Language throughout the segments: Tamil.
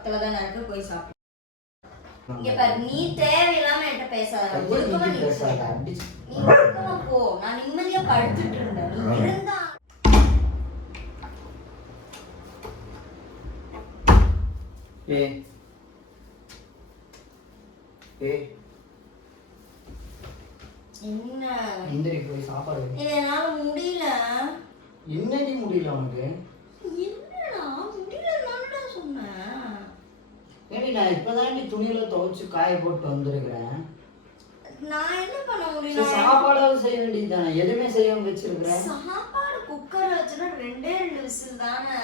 பக்கத்துல தான் இருக்கு, போய் சாப்பிடு. இங்க பாரு, நீ தேவையில்லாம என்கிட்ட பேசாத. ஒழுக்கமா நீ ஒழுக்கமா போ. நான் நிம்மதியா படுத்துட்டு இருந்தேன். நீ இருந்தா என்ன இந்திரி போய் சாப்பாடு. என்னால முடியல. என்னடி முடியல உனக்கு? என்னடா முடியல, நானடா சொன்னேன். ஏடி நான் இப்பதாண்டி துணியில துவைச்சு காய போட்டு வந்திருக்கிறேன். நான் என்ன பண்ண முடியும்? சாப்பாடாவது செய்ய வேண்டியதுதானே, எதுவுமே செய்யாம வச்சிருக்கிறேன். சாப்பாடு குக்கர் வச்சுனா 2 விசில் தானே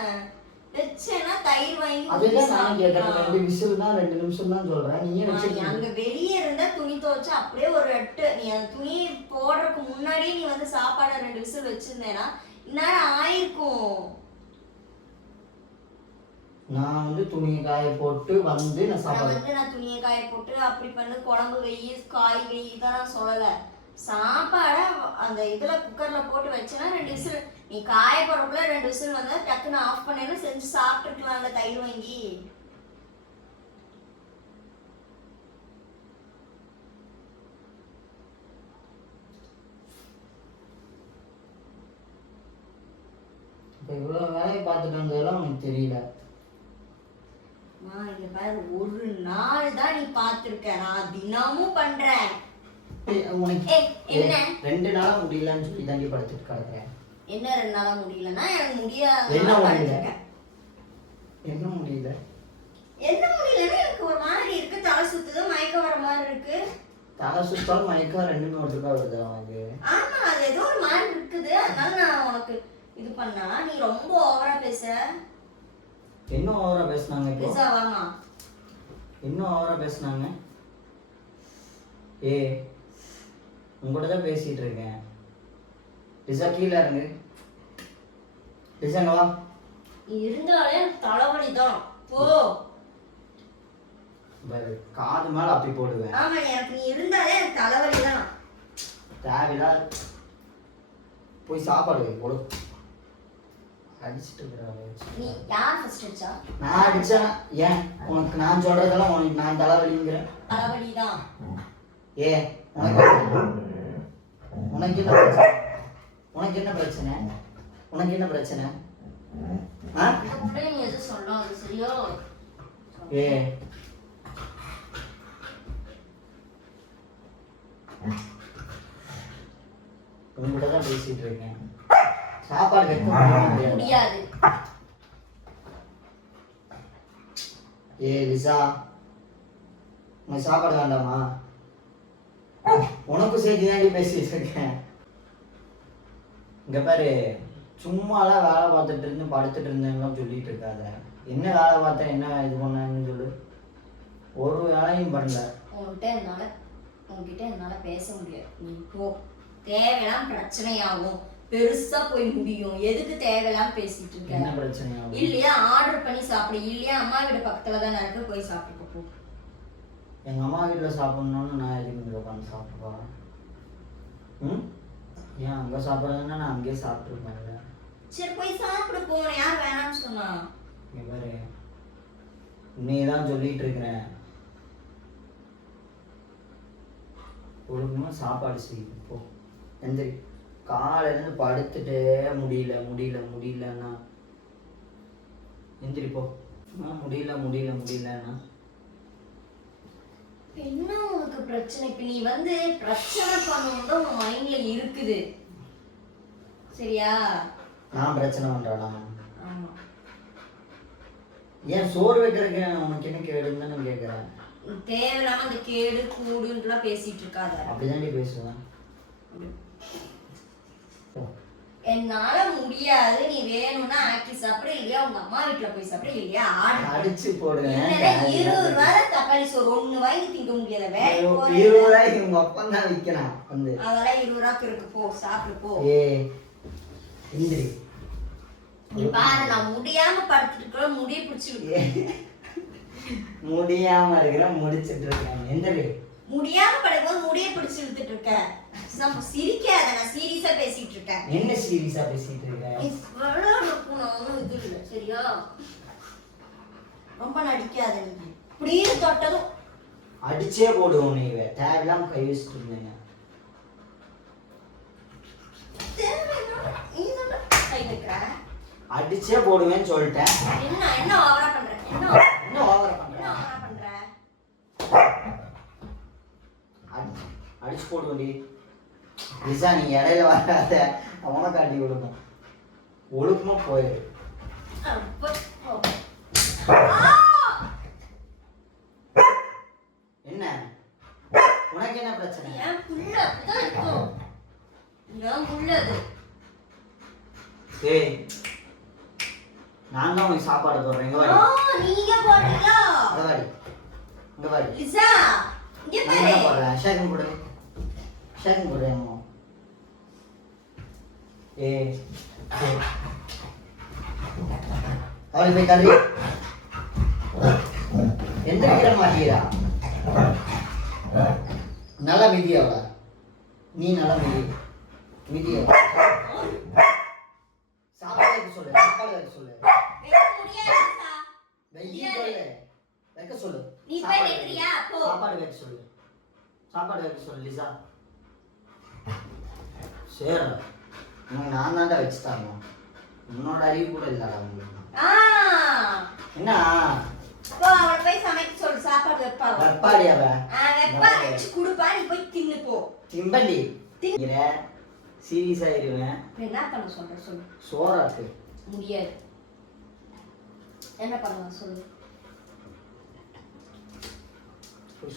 வச்சேனா, தயிர் வாங்கி அதெல்லாம் நான் கேட்கறேன். 2 விசில் தான், 2 நிமிஷம் தான் சொல்றேன். நீயே வச்சிருக்க. அங்க வெளியே இருந்தா துணி துவைச்சு அப்படியே ஒரு 8 நீ அந்த துணி போடுறதுக்கு முன்னாடி நீ வந்து சாப்பாடு 2 விசில் வச்சிருந்தேனா இந்நேரம் ஆயிருக்கும். நான் வந்து துணியை காய போட்டு வந்து நான் துணியை காய போட்டு அப்படி பண்ணு, குழம்பு வெயி, காய் வெயி தான் நான் சொல்லல. சாப்பாடை அந்த இதுல குக்கர்ல போட்டு வச்சேன்னா 2 விசில், நீ காய போறதுக்குள்ள 2 விசில் வந்தா டக்குன்னு ஆஃப் பண்ணேன்னு செஞ்சு சாப்பிட்டுருக்கலாம்ல தயிர் வாங்கி. இவ்வளவு வேலையை பார்த்துட்டு வந்ததெல்லாம் உனக்கு தெரியல. இங்க பாரு, ஒரு நாள் தான் நீ பாத்துருக்க, நான் தினமும் பண்றேன். உனக்கு என்ன 2 நாளா முடியலன்னு சொல்லி தாண்டி படுத்துட்டு கிடக்குறேன். என்ன 2 நாளா முடியலன்னா எனக்கு முடியாது. என்ன முடியல? என்ன முடியல? என்ன முடியலன்னா எனக்கு ஒரு மாதிரி இருக்கு, தலை சுத்துது, மயக்கம் வர மாதிரி இருக்கு. தலை சுத்தம் மயக்கம் 2மே ஒட்டுக்கா வருது அவனுக்கு. ஆமா, அது ஏதோ ஒரு மாதிரி இருக்குது. அதனால நான் உனக்கு இது பண்ணா நீ ரொம்ப ஓவரா பேச. என்ன ஓவரா பேசுனாங்க இப்போ? பேசாவாமா? என்ன ஓவரா பேசுனாங்க? உங்கள்கிட்ட தான் பேசிட்டு இருக்கேன். லிசா கீழே இறங்கு. லிசாங்க வா. நீ இருந்தாலே தலைவலி தான். போ. காது மேல அப்படி போடுவேன். ஆமா, எனக்கு நீ இருந்தாலே தலைவலி தான். தேவையில்லா போய் சாப்பாடு போடு. அடிச்சிட்டு இருக்கிறாங்க. நீ யார் ஃபர்ஸ்ட் அடிச்சா? நான் அடிச்சேன். ஏன் உனக்கு நான் சொல்றதெல்லாம் உனக்கு நான் தலைவலிங்கிறேன். தலைவலி தான். உனக்கு என்ன பிரச்சனை? உனக்கு என்ன பிரச்சனை? உனக்கு என்ன பிரச்சனை? நீ எது சொல்ல அது சரியா? உங்ககிட்ட தான் பேசிட்டு இருக்கேன். சாப்பாடு வைக்க முடியாது. லிசா, உனக்கு சாப்பாடு வேண்டாமா? உனக்கும் சேர்த்து தாண்டி பேசிட்டு இருக்கேன். இங்க பாரு, சும்மாலாம் வேலை பார்த்துட்டு இருந்து படுத்துட்டு இருந்தேன்னு சொல்லிட்டு இருக்காத. என்ன வேலை பார்த்தா என்ன இது பண்ணு சொல்லு. ஒரு வேலையும் பண்ணல. உன்கிட்ட என்னால பேச முடியாது. நீ போ. தேவையெல்லாம் பிரச்சனையாகும், பெருசா போய் முடியும். எதுக்கு தேவையெல்லாம் பேசிட்டு இருக்க? என்ன பிரச்சனையாகும்? இல்லையா ஆர்டர் பண்ணி சாப்பிடு, இல்லையா அம்மா வீடு பக்கத்துல தானே இருக்கு, போய் சாப்பிட்டு போ. எங்க அம்மா வீட்டுல சாப்பிடணும்னு நான் எதுக்கு உட்காந்து சாப்பிட்டு போறேன்? ஏன் அங்க சாப்பிடுறதுன்னா நான் அங்கேயே சாப்பிட்டுருப்பேன்ல. சரி போய் சாப்பிடு போ. யார் வேணாம்னு சொன்னா? பாரு, நீ தான் சொல்லிட்டு இருக்கிறேன். ஒழுங்கமா சாப்பாடு செய்யும் போ. எந்திரி. காலையிலேருந்து படுத்துட்டே முடியலன்னா எந்திரி போ. முடியலன்னா என்ன உனக்கு பிரச்சனை? இப்ப நீ வந்து பிரச்சனை பண்ணணும் தான் உன் மைண்ட்ல இருக்குது, சரியா? நான் பிரச்சனை பண்றேனா? ஆமா. ஏன் சோறு வைக்கிறதுக்கு உனக்கு என்ன கேடுன்னு தான் நான் கேட்கறேன். தேவையில்லாம அந்த கேடு கூடுன்னுலாம் பேசிட்டு இருக்காத. அப்படிதாண்டி பேசுவேன். என்னால முடியாது, நீ வேணும்னா ஆக்கி சாப்பிடு, இல்லையா உங்க அம்மா வீட்டுல போய் சாப்பிடு, இல்லையா அடிச்சு போடுவேன். 20 ரூபாய் தக்காளி சோறு 1 வாங்கி திங்க முடியாத. 20 ரூபாய்க்கு உங்க அப்பா தான் விற்கிறான் வந்து. அதெல்லாம் 20 ரூபாய்க்கு இருக்கு, போ சாப்பிடு போ. இந்திரி, நீ பாரு, நான் முடியாம படுத்துட்டு இருக்க, முடிய பிடிச்சிருக்கு. முடியாம இருக்கிற முடிச்சிட்டு இருக்கேன். எந்திரி. முடியாம படுக்கும்போது முடிய பிடிச்சு இழுத்துட்டு இருக்க. சிரிக்காத, நான் சீரியஸா பேசிட்டு இருக்கேன். என்ன சீரியஸா பேசிட்டு இருக்க? இது இல்ல சரியா? ரொம்ப நடிக்காத நீ. இப்படியே தொட்டதும் அடிச்சே போடுவோம். நீ தேவையில்லாம கை வச்சுட்டு இருந்தீங்க. கை வைக்கிற அடிச்சே போடுவேன்னு சொல்லிட்டேன். என்ன ஓவரா பண்ற? என்ன ஓவரா பண்ற? அடிச்சு போடுவேன்டி. லிசா நீ இடையில வராத. அவனை காட்டி விடுவோம். ஒழுக்கமா போயிரு. என்ன உனக்கு என்ன பிரச்சனை? என் புள்ள அப்படிதான் இருக்கும். என் புள்ளது. ஏய் நான் தான் உனக்கு சாப்பாடு போடுறேன். இங்க வாடி. நீங்க போடுறீங்களா? இங்க வாடி. இங்க வாடி. லிசா இங்க பாரு. நான் போடுறேன். ஷேக்கிங் போடு. ஷேக்கிங் போடுறேன். ஏய் அவளை போய் தள்ளி எந்த கிட மாட்டீரா? நல்லா மிதியாவா? நீ நல்லா மிதியா. சாப்பாடு வைக்க சொல்லு. சாப்பாடு வைக்க சொல்லு. வைக்க முடியாது லிசா. வெய்ய சொல்லு. வைக்க சொல்லு. நீ போய் வைக்கிறியா? போ. சாப்பாடு வைக்க சொல்லு. சாப்பாடு வைக்க சொல்லு லிசா. சரி நான் தான்டா வச்சு தரணும். உன்னோட அறிவு கூட இல்லடா உங்களுக்கு. என்ன போ அவளை போய் சமைக்க சொல்லு. சாப்பாடு வைப்பா. வெப்பாடி அவ. வெப்பா வச்சு குடுப்பா. நீ போய் தின்னு போ. திம்பண்டி திங்கிற சீரியஸா இருவேன். என்ன பண்ண சொல்ற சொல்லு. சோறாக்கு முடியாது. என்ன பண்ணலாம் சொல்லு.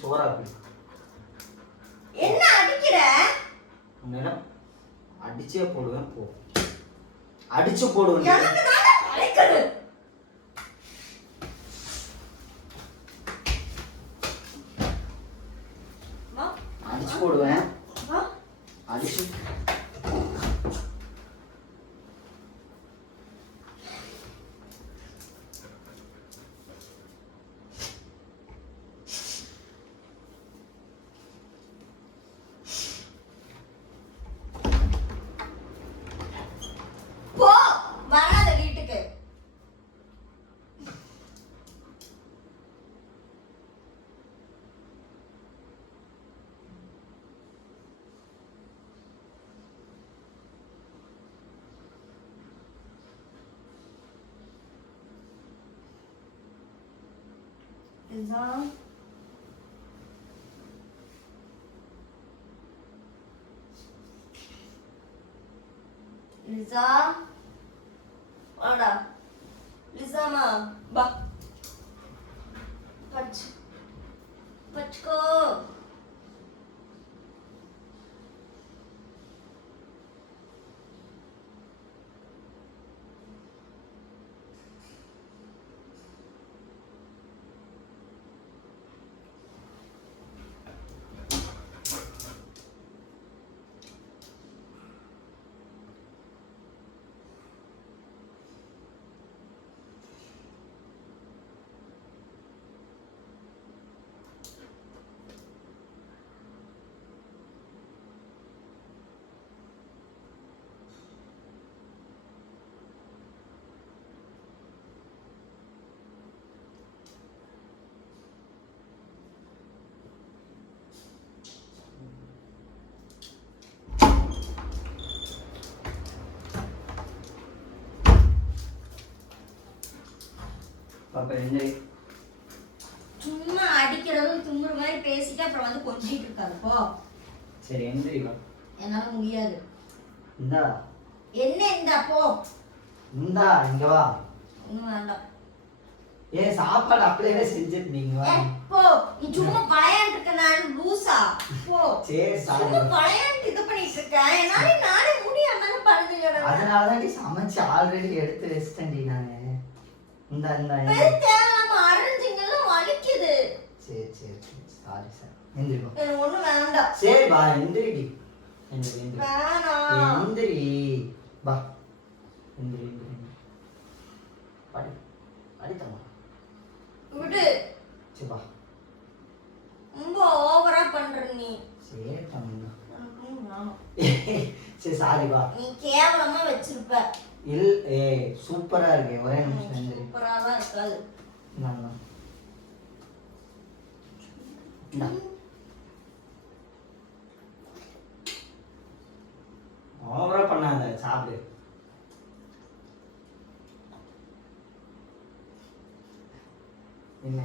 சோறாக்கு. என்ன அடிக்கிற? உன்னிடம் அடிச்சே போடுவேன். போ அடிச்சு போடுவேன். எனக்கு தான அடிக்குது. அடிச்சு போடுவேன். அடிச்சு போ வராத வீட்டுக்கு. லிசா லிசா வாடா. லிசாமா பா. பச்சுக்கோ. பாப்பா என்ஜாய். சும்மா அடிக்கிறதும் தும்புற மாதிரி பேசிட்டு அப்புறம் வந்து கொஞ்சிட்டு இருக்காது. போ. சரி என்ஜாய் வா. என்னால முடியாது. இந்தா என்ன இந்த போ. இந்தா இங்க வா. இன்னும் வேண்டாம். ஏன் சாப்பாடு அப்படியே செஞ்சுட்டு நீங்க வா. போ. நீ சும்மா பழையாண்டு இருக்க. நான் லூசா. போ. சரி சாரி. சும்மா பழையாண்டு இது பண்ணிட்டு இருக்க. என்னால நானே முடியாம படுத்துக்கடா. அதனால தான் நீ சமைச்சு ஆல்ரெடி எடுத்து வச்சிட்டேன்டி நானு. இந்தா இந்தா தேவையில்லாம அரைஞ்சிங்கல வலிக்குது. சரி சரி சாரி சார். எந்திரிப்பா. எனக்கு ஒண்ணும் வேண்டாம். சரி பா எந்திரிடி. எந்திரி எந்திரி. வேணாம். எந்திரி பா. எந்திரி எந்திரி. படி படி தம்மா. விடு. சரி பா. ரொம்ப ஓவரா பண்ற நீ. சரி தம்மா. எனக்கு வேணாம். சரி சாரி பா. நீ கேவலமா வச்சிருப்ப. சூப்பரா இருக்கு. ஒரே நிமிஷம் எந்திரி. சூப்பரா தான் இருக்காது. இந்தாங்க. இந்தா. ஓவரா பண்ணாத, சாப்பிடு. என்ன